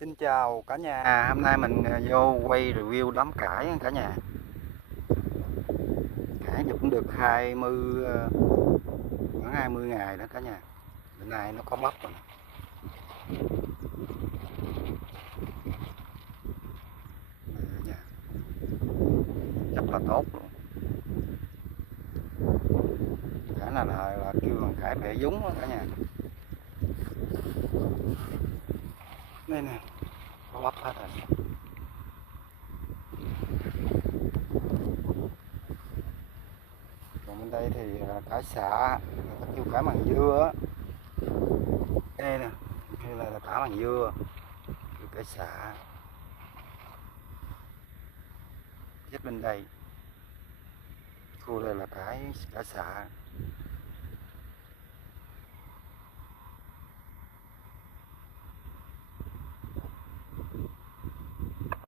Xin chào cả nhà. Hôm nay mình vô quay review đám cải nha cả nhà. Cải thì cũng được 20 khoảng 20 ngày đó cả nhà. Bữa nay nó có bắp rồi. Đây nha. Rất là tốt luôn. Cải này là kêu bằng cải bẹ dúng đó cả nhà. Đây nè, có bắp hết rồi. Còn bên đây thì cải xạ, người ta kêu cải màng dưa á. Đây nè, đây là cải màng dưa, kêu cải xạ. Chết bên đây, khu đây là cải xạ.